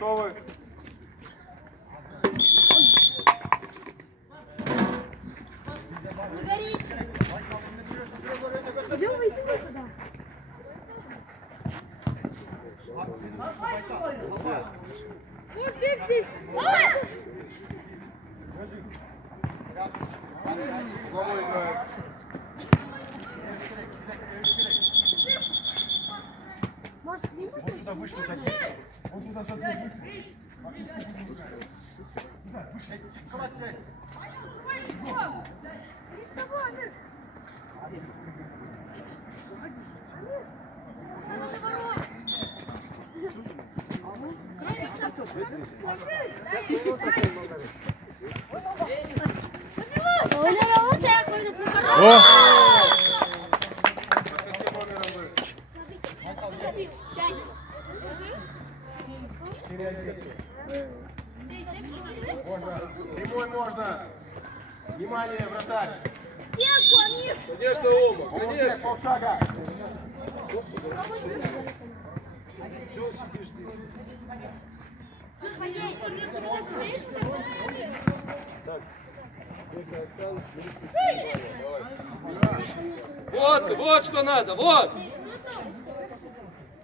готовы. Идем выйти туда. Вот бег здесь. Головой играет. Может, не Он туда вышел зачем? Он туда зачем? Можно. Прямой можно. Внимание, вратарь. Конечно, Ома. Конечно. Полшага. Вот что надо, вот!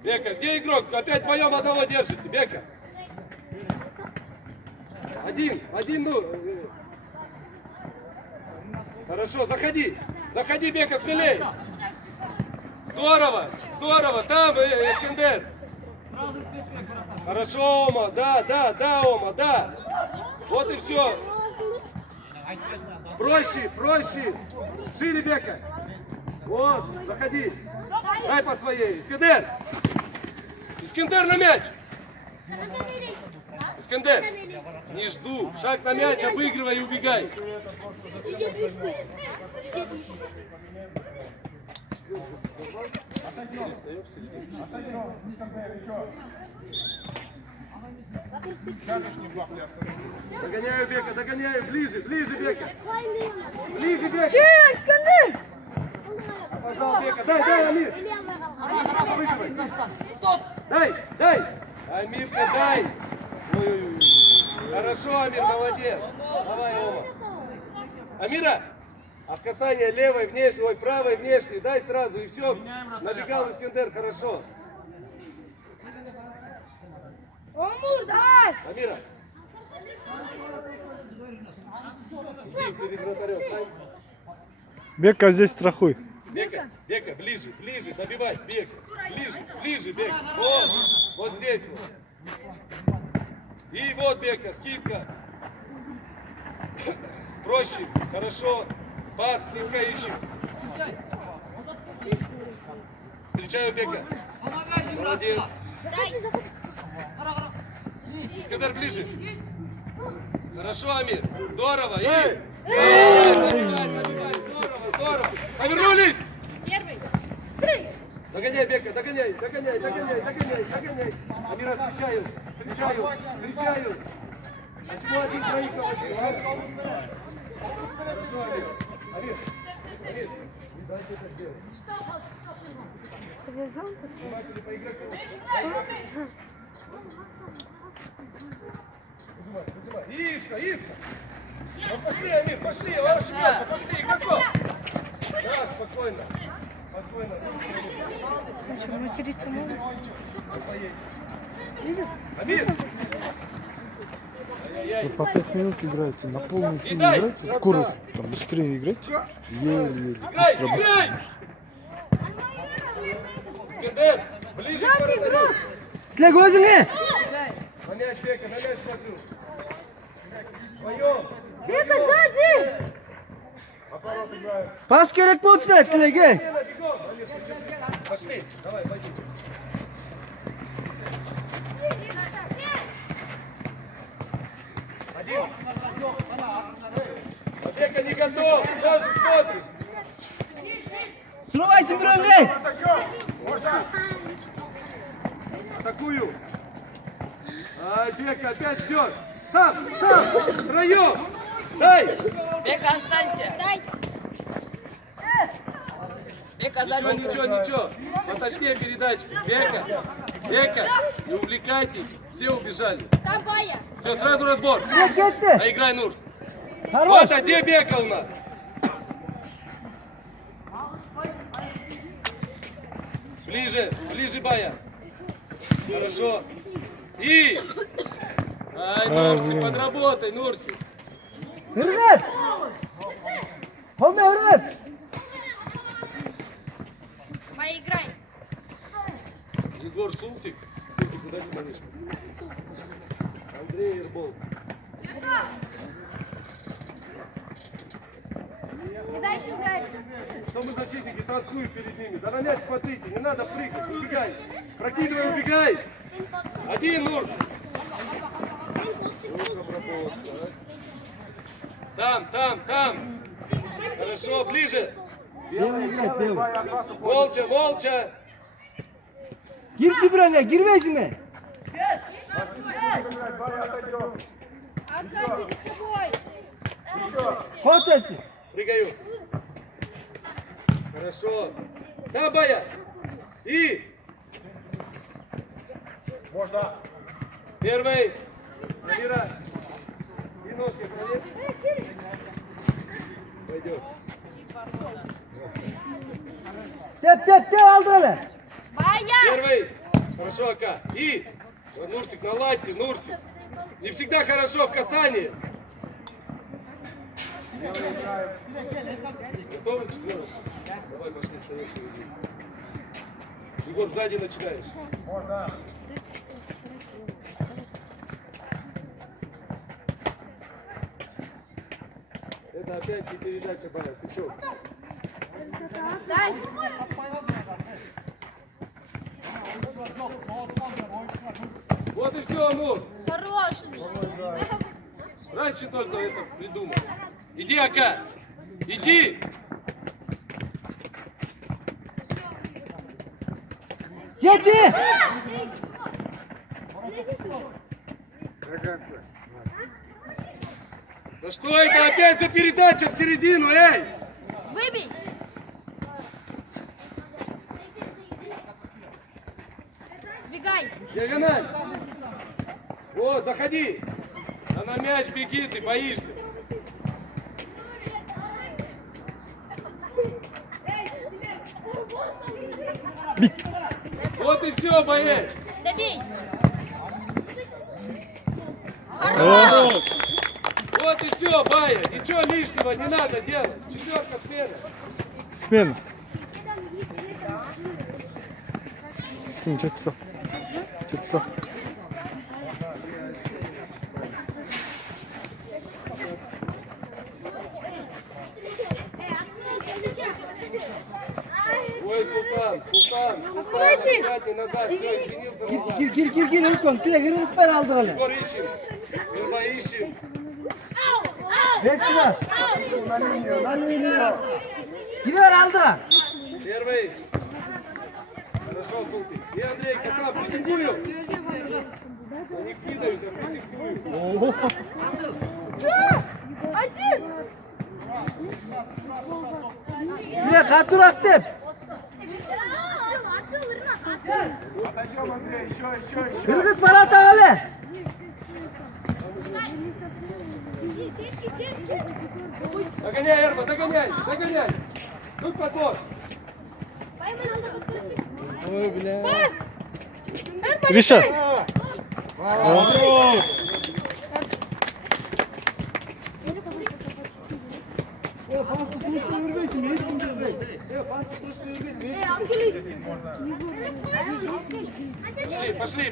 Бека, где игрок? Опять вдвоем одного держите, Бека. Один, ну. Хорошо, заходи, Бека, смелей. Здорово, там, Искандер. Хорошо, Ома, да, Ома, да. Вот и все. Проще. Шире, Бека. Вот, заходи. Дай по своей. Искандер на мяч. Искандер, не жду. Шаг на мяч, обыгрывай и убегай. Догоняю, Бека, догоняю. Ближе, Бека. Ближе, Бека. Че, Искандер? Пожалуй, Бека. Дай, Амир. Дай. Амирка, дай. Ой. Хорошо, Амир, молодец. Давай, Ома. Амира, а в касание левой внешней, ой, правой внешней, дай сразу, и все. Набегал Искандер, хорошо. Омур, давай! Амира. Иди перед вратарем, стань. Бека здесь страхуй. Бека, ближе, добивай, Бека. Ближе, Бека. Вот здесь вот. И вот, Бека, скидка. Проще, хорошо. Пас, низко ищем. Встречаю, Бека. Молодец. Искандер, ближе. Хорошо, Амир. Здорово. Забивай. Здорово. Повернулись. Первый. Догоняй, Бека, догоняй. Амира, встречаю. Почему один троих один? Хорошо, Амир. Дайте это сделать. Внимательно поиграть. Вызывай. Иска. Ну, пошли, Амир, он ошибется, пошли, игроков. Да, спокойно. Что, материться можно? Амир! Вы по 5 минут играете, на полную силу дай! играете, скорость там быстрее играйте. Еле-еле, Играй! Искандер, ближе к вратарю. Для gözüne! На мяч, Бека, на мяч смотрю. Вдвоем. Бека, сзади! Аппарат играет. Pas gerek mi olsun Tilege? Пошли, давай, пойди. Один. Бека не готов, даже смотрит. Sıravaysın bir önde! Атакую. Бека опять ждет. Сам, втроем. Дай. Бека, останься. Дай! Бека, задний. Ничего. Поточнее передачки. Бека. Эка, не увлекайтесь. Все убежали. Там Бая. Все, сразу разбор. Direkt gitti. А играй, Нурс. Хорош. Вот, а где Бека у нас? Ближе, ближе, Бая. Хорошо. И... Ай, Нурси, подработай, Нурси. Hürmet. Olma Hürmet. Бая, играй. Егор Султик. Султик, куда ты малышка? Андрей Ербол. Кидай, кидай. Что мы защитники, танцуем перед ними. Да на мяч смотрите, не надо прыгать, убегай. Прокидывай, убегай. Один, Нур. Там. Хорошо, ближе. Devam et, devam. Молча, молча. Gir Cibran'a, girmez mi? Аркадий, перед собой. Hot etsin. Прыгаю. Хорошо. Да, Бая. И. Можно. Первый. Амира. И ножки проверь. Пойдет. Tep aldı öyle. Бая. Первый. Хорошо, Ака. И. Вот, Нурсик, наладьте, Нурсик. Не всегда хорошо в касании. Готовы? Четверо? Давай, пошли, стоим середине. Егор, сзади начинаешь. Можно. Это опять не передача, Бая. Ты что? Дай. Вот и все, Нур. Хороший. Раньше только это придумал. Иди, Ака. Иди. Gitti. Да что это опять за передача в середину, эй? Выбей. Бегай. Диагональ. Вот, заходи. А на мяч беги, ты боишься. Вот и все, боец. Добей. Хорош. Вот и все, Бая. Ничего лишнего не надо делать. Четверка смена. Смена. С ним что-то. Что-то. Ой, Султан. Аккуратней. Аккуратней назад. Все, извинился назад. Gir Hürkan. Direkt Hürmet aldı öyle. Егор, ищем. Верба, ищем. Resmen. Giriyor aldı. Первый. Хорошо, Султик. И Андрей, кота, присекую. Я не кидаюсь, а присекую. Один. Direkt katur attım. Отойдем, Андрей, еще. Hürmet para atalı. Догоняй, Эрма, догоняй. Тут подбор. Пас. Гриша.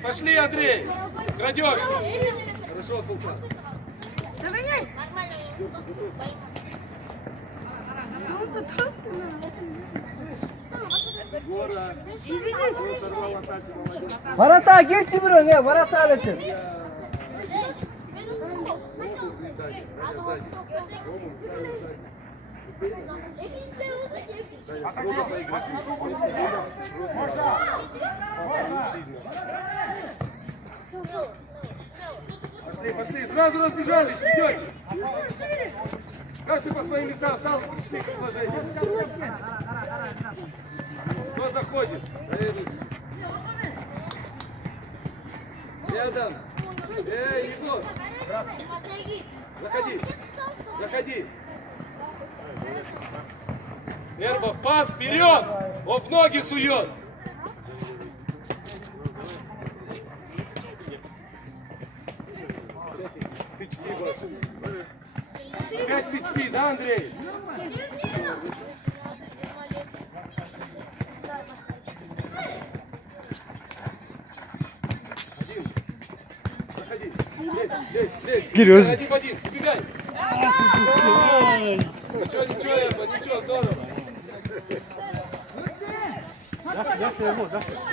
Пошли, Андрей. Крадешься. Хорошо, Султан. Догоняй. Егора. Сорвал атаку, молодец. Varata gir Cibran'a. Varata alettim. Пошли, сразу разбежались, идете. Каждый по своим местам встал, пришли к положению. Кто заходит? Рядом. Егор. Заходи. Заходи. Эрбов, пас вперед. Он в ноги сует. Тычки ваши. 5 тычки, да, Андрей? Один. Заходи. Здесь. Гирёз. Один в один. Убегай. Ничего, Эрба, ничего, здорово.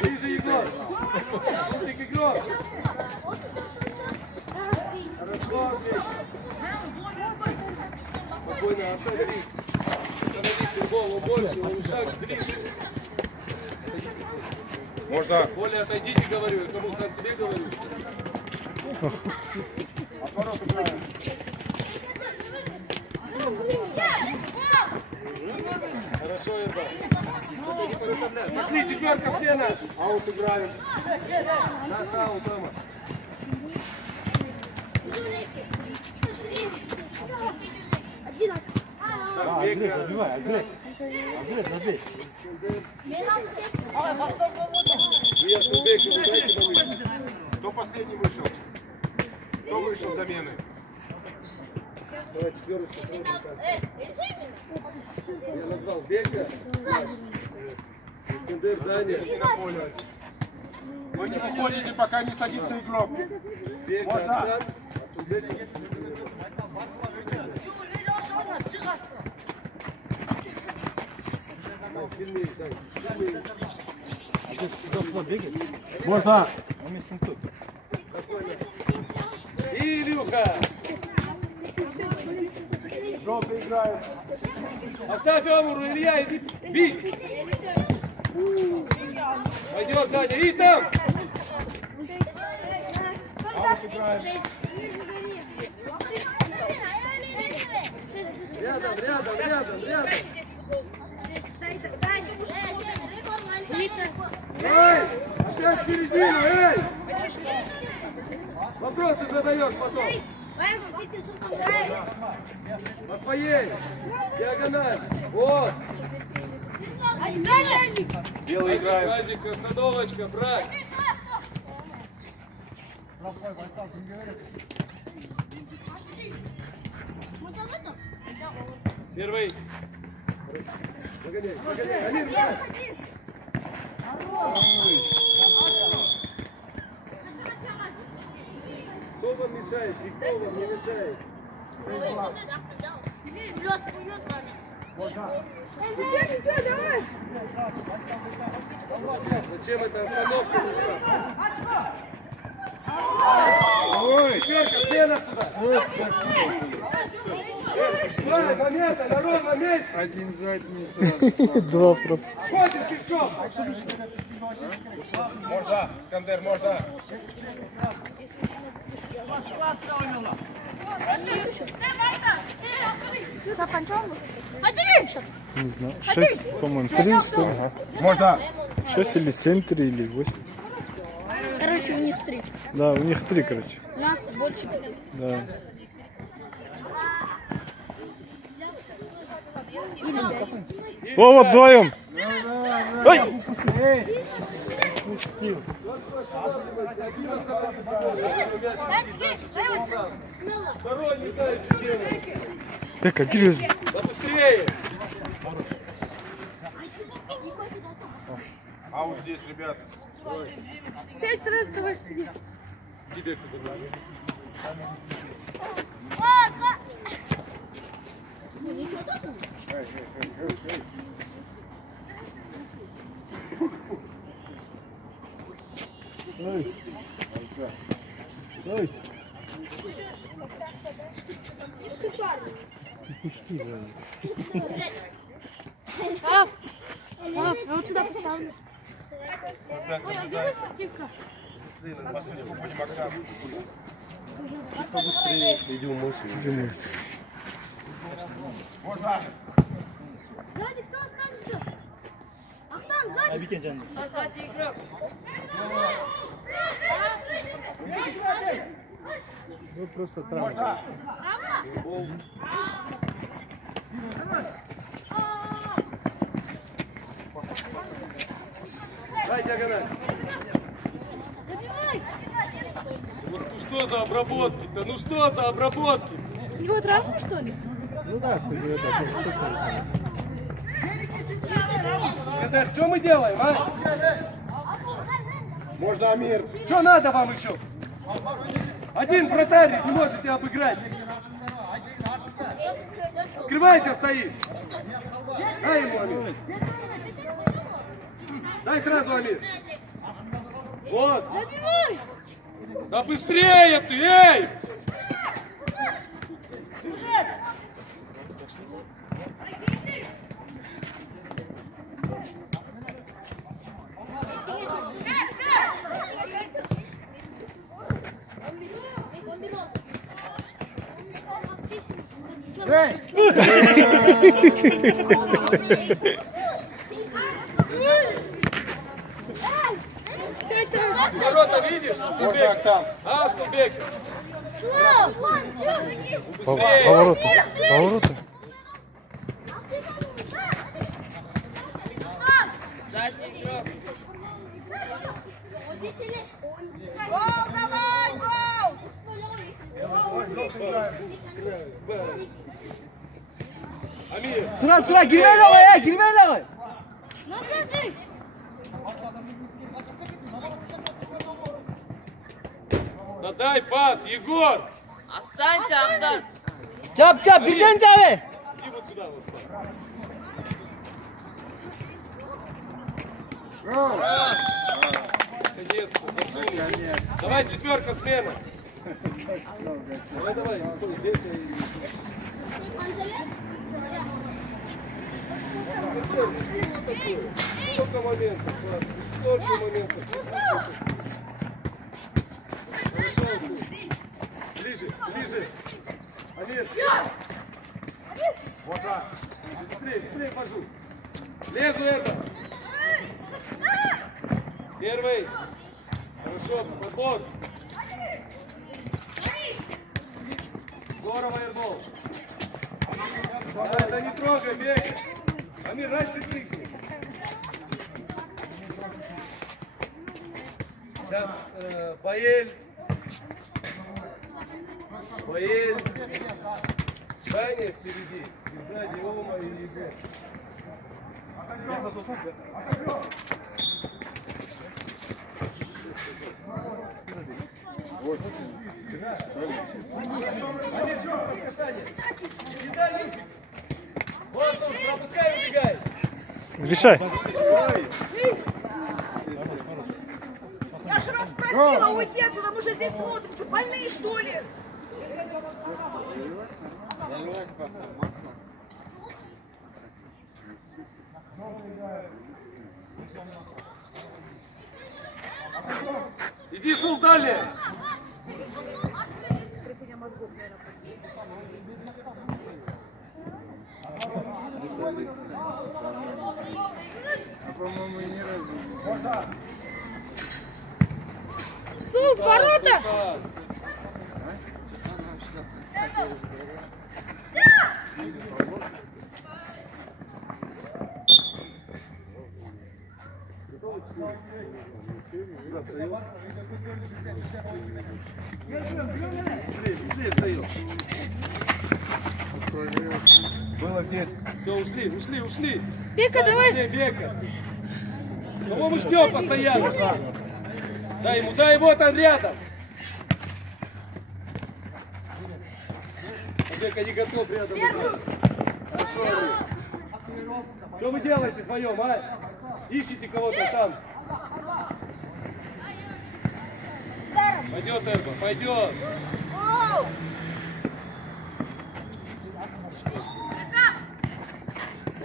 Ближе, Егор. Умник, Егор. Хорошо, Андрей. Спокойно, остановись. Остановись, голову больше, он шаг зришь. Можно. Коля, отойдите, говорю, я кому сам себе говорю. Оборот играем. Хорошо, Эрба. Пошли, четверка, стена. Аут играем. Наш аут, дома. Так, Бека. Вверху, Бека, вы дайте помыть. Кто последний вышел? Кто вышел с замены? Давай, четверочку. Я назвал Бека. Искандер, Даня. Не на поле. Вы не выходите, пока не садится игрок. Бека, Можно. Артан. Асубек. Сильнее, так, сильнее. Можно. И Илюха. Желтый играет. Оставь Амуру, Илья, иди бить. Пойдет, Даня, и там. Аут играем. Рядом. Эй, опять в середину, эй! Вопросы задаешь потом. По твоей. Диагональ. Вот. Белый играет. Газик, остановочка, брак. Первый. Погоняй. Амир, брак. Кто вам мешает? Никто вам не мешает. Ничего, давай. Зачем эта остановка нужна? Ой. Четверка, стена сюда. Правильно, момента, на ровном месте. Один задний сразу. Два просто. Ходим пешком. Можно. Искандер, можно. Не знаю. 6, по-моему, 3, что ли? Можно. 6 или 7, 3 или 8. Короче, у них 3. Да, у них 3, короче. У нас больше 5. Да. О, вот вдвоем. Ой! Пустил. Второй не знает, что делать. Бека, Гирёз. Побыстрее. Аут здесь, ребят. 5 раз давай сиди. Иди, Бека, туда. Ой. Ой. Пусти, да. Я вот сюда поставлю. Ребят, наблюдайте. По свистку будем общаться. Побыстрее. Иди умойся. Димой. Можно. Сзади кто останется? Ахтан, сзади. Абикен canım. Сзади игрок. Ну просто травма. Можно. Гол. Дай диагональ. Забивай. Вот ну что за обработки-то? Ну что за обработки? У него травма, что ли? Ну да, ты же это, столько. Секретарь, что мы делаем, а? Можно, Амир. Что надо вам еще? Один вратарь не можете обыграть. Открывайся, стоит. Дай ему, Амир. Дай сразу, Амир. Вот. Забивай. Да быстрее ты, эй! Ворота видишь? Субек там. А, Субек. Повороты. Повороты. Гол, давай, гол! Амир. Sıra girmeyin havaya, girmeyin havaya. Назад ты. Да дай пас, Егор. Останься, Амдан. Çap çap birden çabı. Иди вот сюда вот. Кадет, засунь. Давай четверка смена. Давай, давай. Сколько моментов, Влад? Сколько моментов? Хорошо, ближе, ближе. Амир. Вот так. Быстрее, быстрее пожу. Лезу это. Первый. Хорошо, подбор. Здорово, Эрбол. Да не трогай, бегай. Амир, раньше крикни. Сейчас Баэль. Баэль. Даня впереди. И сзади Ома и Егор. Воздух, пропускай, убегай. Решай. Я же вас просила уйти отсюда, мы же здесь смотрим. Что, больные, что ли? Иди, Сул, далее. Суд, ворота. Было здесь. Все, ушли, ушли, ушли. Бека, давай. Бека. Кого мы ждем постоянно? Дай ему, дай, вот он рядом. Бека не готов рядом. Хорошо, Андрей. Что вы делаете вдвоем, а? Ищите кого-то там. Пойдет, Эрба, пойдет. Гол!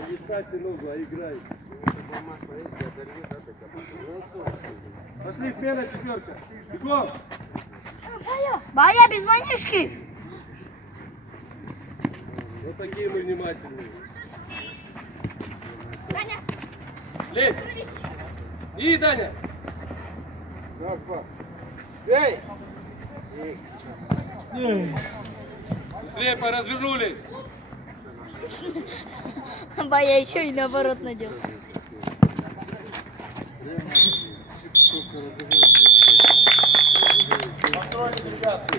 Не ставьте ногу, а играй. Пошли, смена четверка. Бегом. Бая без манишки. Вот такие мы внимательные. Лезь. И, Даня. Эй! Быстрее поразвернулись. Бая еще и наоборот надел. Построились, ребят.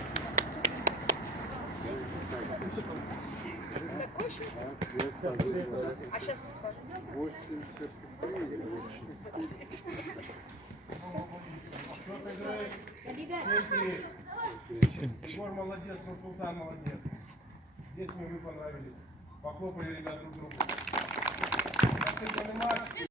А сейчас скажу. Егор молодец, Султан молодец. Здесь мне вы понравились. Похлопали ребят друг другу.